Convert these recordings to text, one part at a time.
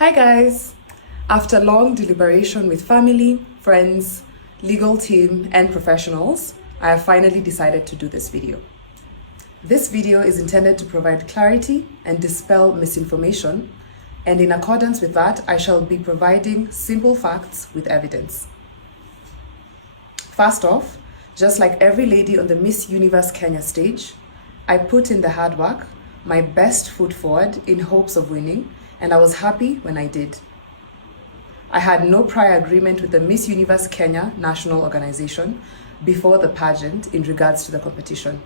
Hi guys! After long deliberation with family, friends, legal team, and professionals, I have finally decided to do this video. This video is intended to provide clarity and dispel misinformation, and in accordance with that, I shall be providing simple facts with evidence. First off, just like every lady on the Miss Universe Kenya stage, I put in the hard work, my best foot forward in hopes of winning, and I was happy when I did. I had no prior agreement with the Miss Universe Kenya national organization before the pageant in regards to the competition.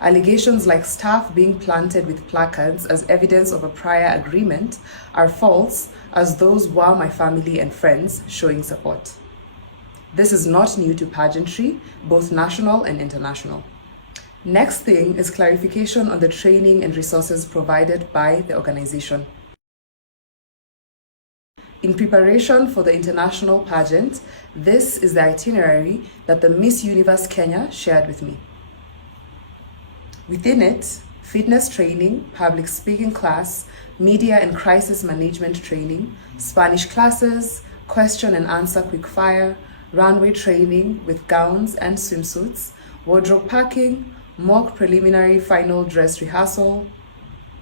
Allegations like staff being planted with placards as evidence of a prior agreement are false, as those were my family and friends showing support. This is not new to pageantry, both national and international. Next thing is clarification on the training and resources provided by the organization. In preparation for the international pageant, this is the itinerary that the Miss Universe Kenya shared with me. Within it, fitness training, public speaking class, media and crisis management training, Spanish classes, question and answer quickfire, runway training with gowns and swimsuits, wardrobe packing, mock preliminary final dress rehearsal,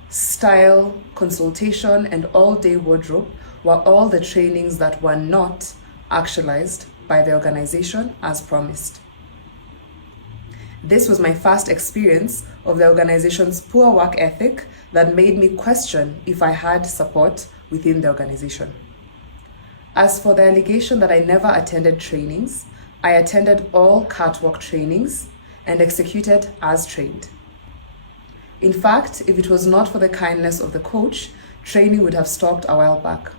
style, consultation, and all-day wardrobe were all the trainings that were not actualized by the organization as promised. This was my first experience of the organization's poor work ethic that made me question if I had support within the organization. As for the allegation that I never attended trainings, I attended all catwalk trainings and executed as trained. In fact, if it was not for the kindness of the coach, training would have stopped a while back.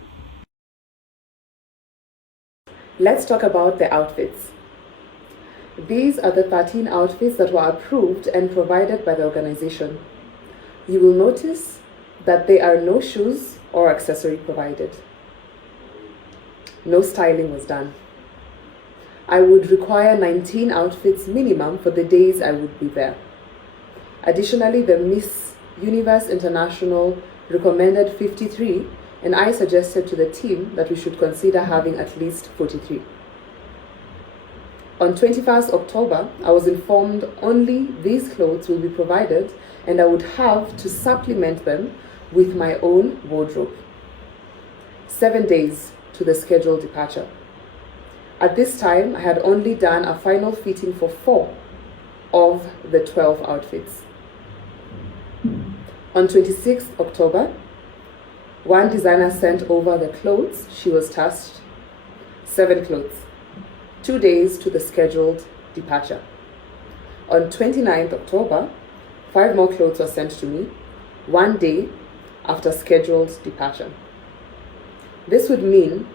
Let's talk about the outfits. These are the 13 outfits that were approved and provided by the organization. You will notice that there are no shoes or accessory provided. No styling was done. I would require 19 outfits minimum for the days I would be there. Additionally, the Miss Universe International recommended 53, and I suggested to the team that we should consider having at least 43. On 21st October, I was informed only these clothes will be provided and I would have to supplement them with my own wardrobe. 7 days to the scheduled departure. At this time, I had only done a final fitting for 4 of the 12 outfits. On 26th October, one designer sent over the clothes she was tasked, 7 clothes, 2 days to the scheduled departure. On 29th October, 5 more clothes were sent to me, 1 day after scheduled departure. This would mean,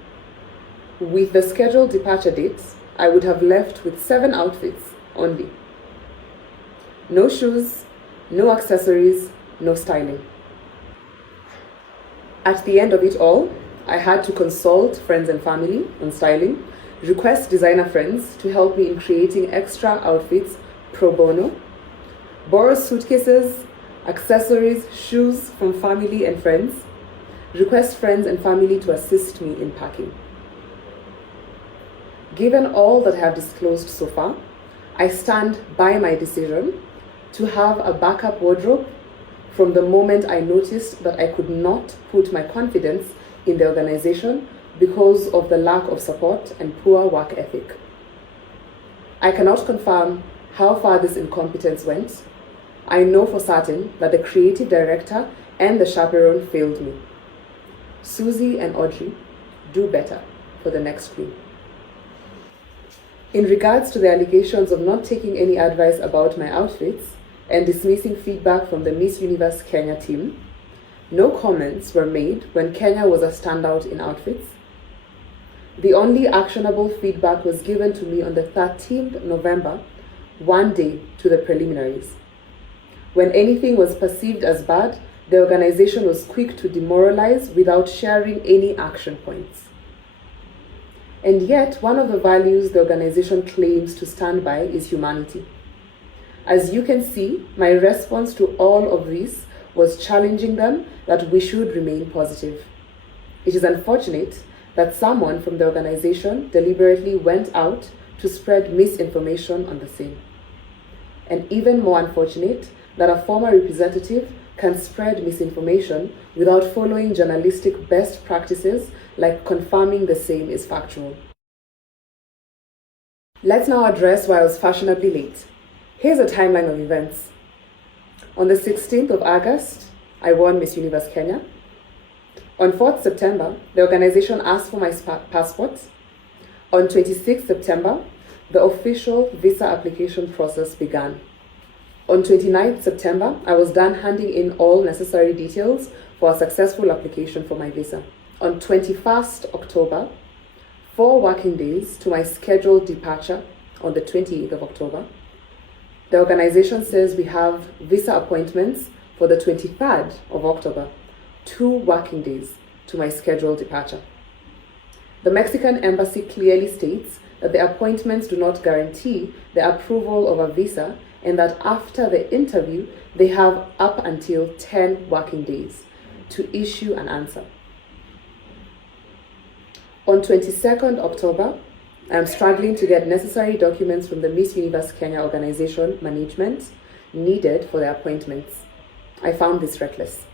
with the scheduled departure dates, I would have left with 7 outfits only. No shoes, no accessories, no styling. At the end of it all, I had to consult friends and family on styling, request designer friends to help me in creating extra outfits pro bono, borrow suitcases, accessories, shoes from family and friends, request friends and family to assist me in packing. Given all that I have disclosed so far, I stand by my decision to have a backup wardrobe from the moment I noticed that I could not put my confidence in the organization because of the lack of support and poor work ethic. I cannot confirm how far this incompetence went. I know for certain that the creative director and the chaperone failed me. Susie and Audrey, do better for the next queen. In regards to the allegations of not taking any advice about my outfits and dismissing feedback from the Miss Universe Kenya team, no comments were made when Kenya was a standout in outfits. The only actionable feedback was given to me on the 13th November, 1 day to the preliminaries. When anything was perceived as bad, the organization was quick to demoralize without sharing any action points. And yet, one of the values the organization claims to stand by is humanity. As you can see, my response to all of this was challenging them that we should remain positive. It is unfortunate that someone from the organization deliberately went out to spread misinformation on the same. And even more unfortunate that a former representative can spread misinformation without following journalistic best practices like confirming the same is factual. Let's now address why I was fashionably late. Here's a timeline of events. On the 16th of August, I won Miss Universe Kenya. On 4th September, the organization asked for my passport. On 26th September, the official visa application process began. On 29th September, I was done handing in all necessary details for a successful application for my visa. On 21st October, 4 working days to my scheduled departure on the 28th of October, the organization says we have visa appointments for the 23rd of October, 2 working days to my scheduled departure. The Mexican embassy clearly states that the appointments do not guarantee the approval of a visa and that after the interview, they have up until 10 working days to issue an answer. On 22nd October, I am struggling to get necessary documents from the Miss Universe Kenya organization management needed for the appointments. I found this reckless.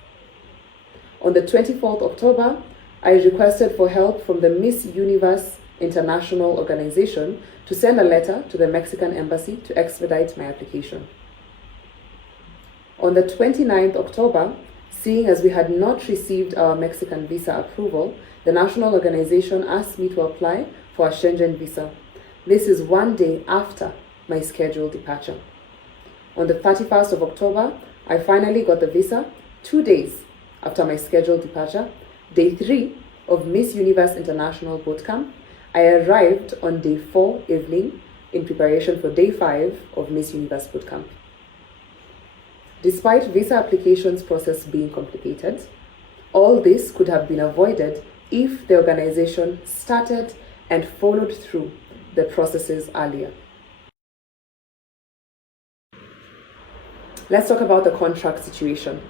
On the 24th October, I requested for help from the Miss Universe International organization to send a letter to the Mexican embassy to expedite my application. On the 29th October, seeing as we had not received our Mexican visa approval, the national organization asked me to apply for a Schengen visa. This is 1 day after my scheduled departure. On the 31st of October, I finally got the visa 2 days after my scheduled departure. Day 3 of Miss Universe International Bootcamp, I arrived on day 4 evening in preparation for day 5 of Miss Universe Bootcamp. Despite visa applications process being complicated, all this could have been avoided if the organization started and followed through the processes earlier. Let's talk about the contract situation.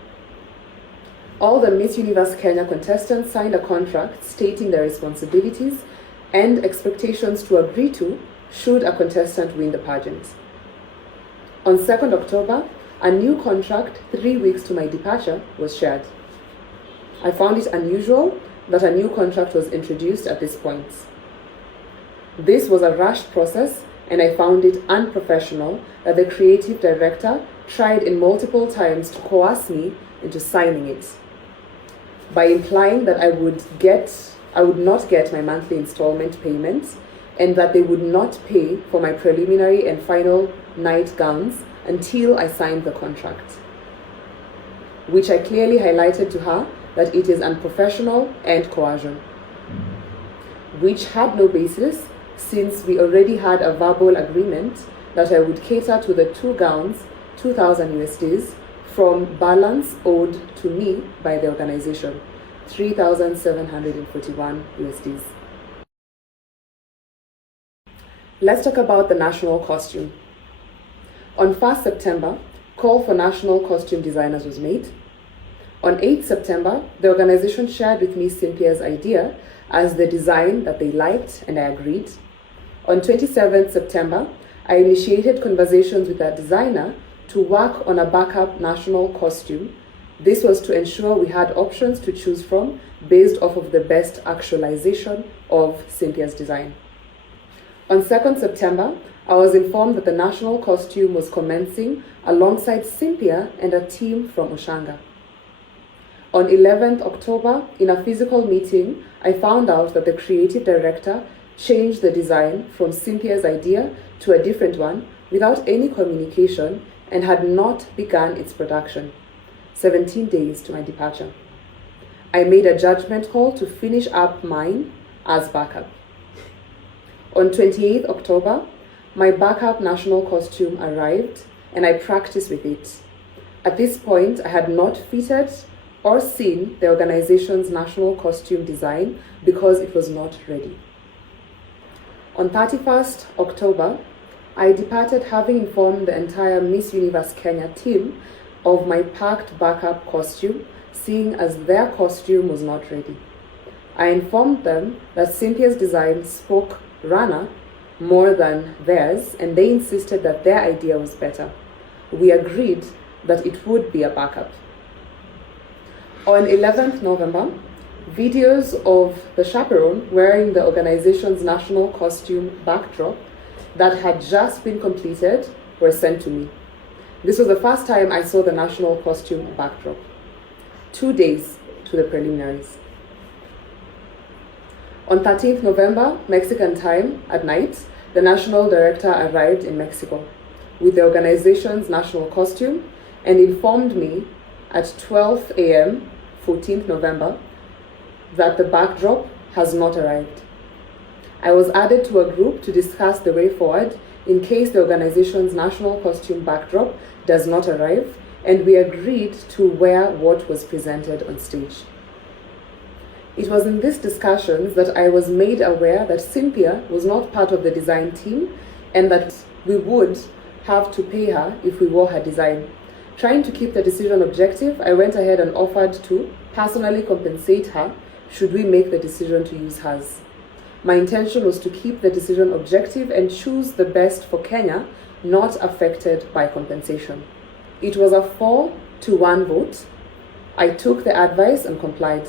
All the Miss Universe Kenya contestants signed a contract stating their responsibilities and expectations to agree to should a contestant win the pageant. On 2nd October, a new contract 3 weeks to my departure was shared. I found it unusual that a new contract was introduced at this point. This was a rushed process, and I found it unprofessional that the creative director tried in multiple times to coerce me into signing it, by implying that I would not get my monthly installment payments and that they would not pay for my preliminary and final night gowns until I signed the contract, which I clearly highlighted to her that it is unprofessional and coercion, which had no basis since we already had a verbal agreement that I would cater to the 2 gowns, 2,000 USDs, from balance owed to me by the organization, 3,741 USDs. Let's talk about the national costume. On 1st September, call for national costume designers was made. On 8th September, the organization shared with me Cynthia's idea as the design that they liked, and I agreed. On 27th September, I initiated conversations with that designer to work on a backup national costume. This was to ensure we had options to choose from based off of the best actualization of Cynthia's design. On 2nd September, I was informed that the national costume was commencing alongside Cynthia and a team from Ushanga. On 11th October, in a physical meeting, I found out that the creative director changed the design from Cynthia's idea to a different one without any communication and had not begun its production, 17 days to my departure. I made a judgment call to finish up mine as backup. On 28th October, my backup national costume arrived and I practiced with it. At this point, I had not fitted or seen the organization's national costume design because it was not ready. On 31st October, I departed having informed the entire Miss Universe Kenya team of my packed backup costume, seeing as their costume was not ready. I informed them that Cynthia's design spoke Rana more than theirs, and they insisted that their idea was better. We agreed that it would be a backup. On 11th November, videos of the chaperone wearing the organization's national costume backdrop that had just been completed were sent to me. This was the first time I saw the national costume backdrop. 2 days to the preliminaries. On 13th November, Mexican time, at night, the national director arrived in Mexico with the organization's national costume and informed me at 12 a.m., 14th November, that the backdrop has not arrived. I was added to a group to discuss the way forward in case the organization's national costume backdrop does not arrive, and we agreed to wear what was presented on stage. It was in these discussions that I was made aware that Cynthia was not part of the design team and that we would have to pay her if we wore her design. Trying to keep the decision objective, I went ahead and offered to personally compensate her should we make the decision to use hers. My intention was to keep the decision objective and choose the best for Kenya, not affected by compensation. It was a 4-1 vote. I took the advice and complied.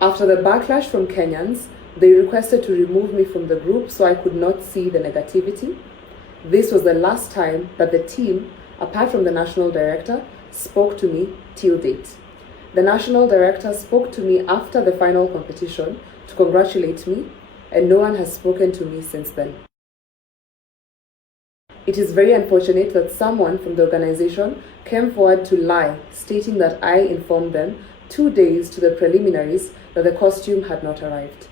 After the backlash from Kenyans, they requested to remove me from the group so I could not see the negativity. This was the last time that the team, apart from the national director, spoke to me till date. The national director spoke to me after the final competition to congratulate me, and no one has spoken to me since then. It is very unfortunate that someone from the organization came forward to lie, stating that I informed them 2 days to the preliminaries that the costume had not arrived.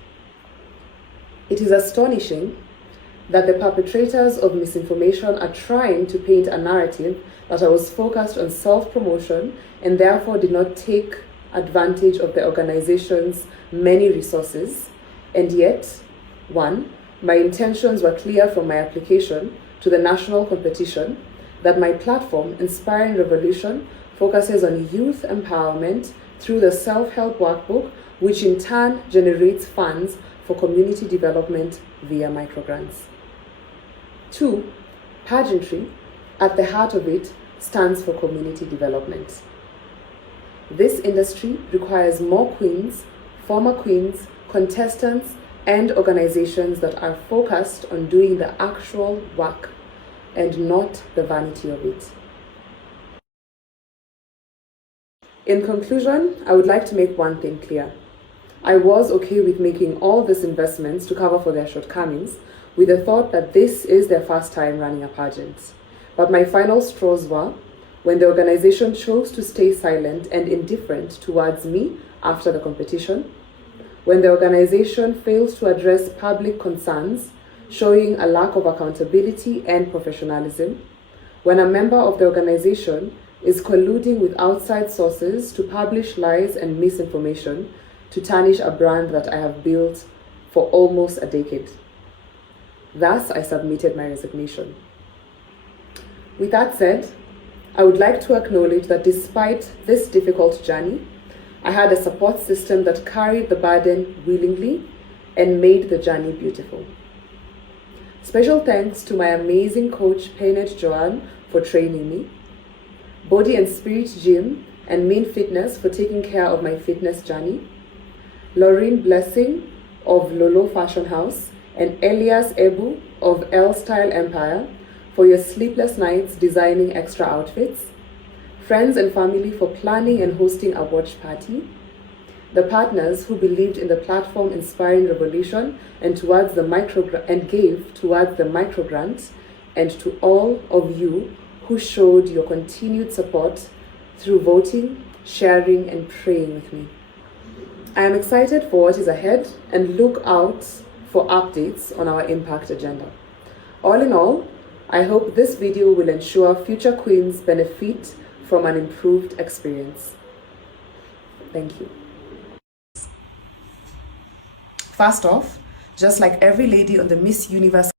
It is astonishing that the perpetrators of misinformation are trying to paint a narrative that I was focused on self-promotion and therefore did not take advantage of the organization's many resources. And yet, 1, my intentions were clear from my application to the national competition that my platform, Inspiring Revolution, focuses on youth empowerment through the self-help workbook, which in turn generates funds for community development via microgrants. 2, pageantry, at the heart of it, stands for community development. This industry requires more queens, former queens, contestants, and organizations that are focused on doing the actual work and not the vanity of it. In conclusion, I would like to make one thing clear. I was okay with making all these investments to cover for their shortcomings, with the thought that this is their first time running a pageant. But my final straws were when the organization chose to stay silent and indifferent towards me after the competition, when the organization fails to address public concerns, showing a lack of accountability and professionalism, when a member of the organization is colluding with outside sources to publish lies and misinformation to tarnish a brand that I have built for almost a decade. Thus, I submitted my resignation. With that said, I would like to acknowledge that despite this difficult journey, I had a support system that carried the burden willingly and made the journey beautiful. Special thanks to my amazing coach, Paynet Joanne, for training me, Body and Spirit Gym and Mean Fitness for taking care of my fitness journey, Laureen Blessing of Lolo Fashion House, and Elias Ebu of L Style Empire for your sleepless nights designing extra outfits, friends and family for planning and hosting a watch party, the partners who believed in the platform Inspiring Revolution and gave towards the microgrant, and to all of you who showed your continued support through voting, sharing, and praying with me. I am excited for what is ahead and look out for updates on our impact agenda. All in all, I hope this video will ensure future queens benefit from an improved experience. Thank you. First off, just like every lady on the Miss Universe